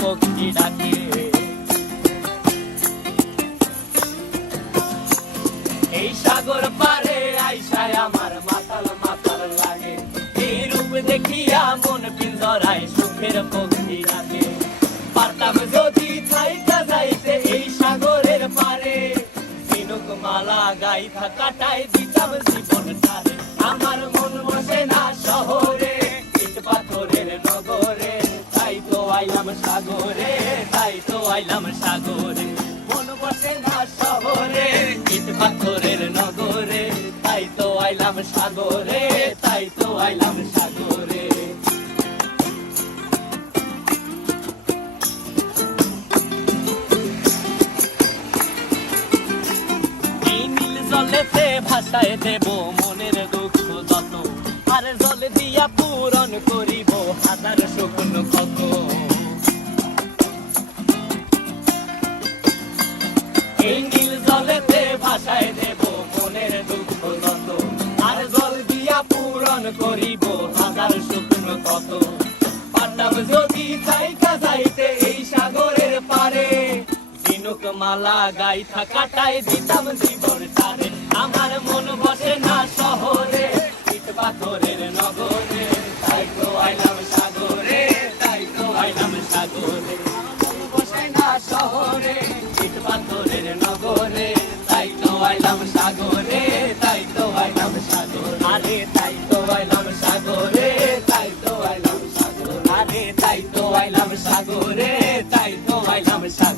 পক্ষী ডাকে। এই সাগর পারে আইসায় আমার মাতাল মাতাল লাগে, এই রূপ দেখিয়া মন পিঞ্জরায় সুখের পক্ষী ডাকে। পারতাম যদি থাইকা যাইতে এই সাগরের পারে, ঝিনুক মালা গাইথা কাটাই দিতাম জীবনটারে। আমার মন বসে না শহরে, ইট পাথরের নগরে, তাই তো আইলাম সাগরে, তাই তো আইলাম সাগরে। মন বসে না শহরে, ইট পাথরের নগরে, তাই তো আইলাম সাগরে, তাই তো আইলাম সাগরে। জলেতে ভাসায় দেব মনের দুঃখ যত, আর জল দিয়া পূরণ করিব হাজার শকুন কত। এই নীল জলেতে ভাসায় দেব মনের দুঃখ যত, আর জল দিয়া পূরণ করিব হাজার শকুন কত। পারতাম যদি থাইকা যাইতে এই সাগরের পারে, ঝিনুক মালা গাইথা কাটাই দিতাম জীবনটারে। আমার মন বসে না শহরে, ইট পাথরের নগরে, তাই তো আইলাম সাগরে, তাই তো আইলাম সাগরে। মন বসে না শহরে, ইট পাথরের নগরে, তাই তো আইলাম সাগরে, তাই তো আইলাম সাগরে। আরে তাই তো আইলাম সাগরে, তাই তো আইলাম সাগরে। আরে তাই তো আইলাম সাগরে, তাই তো আইলাম সাগরে।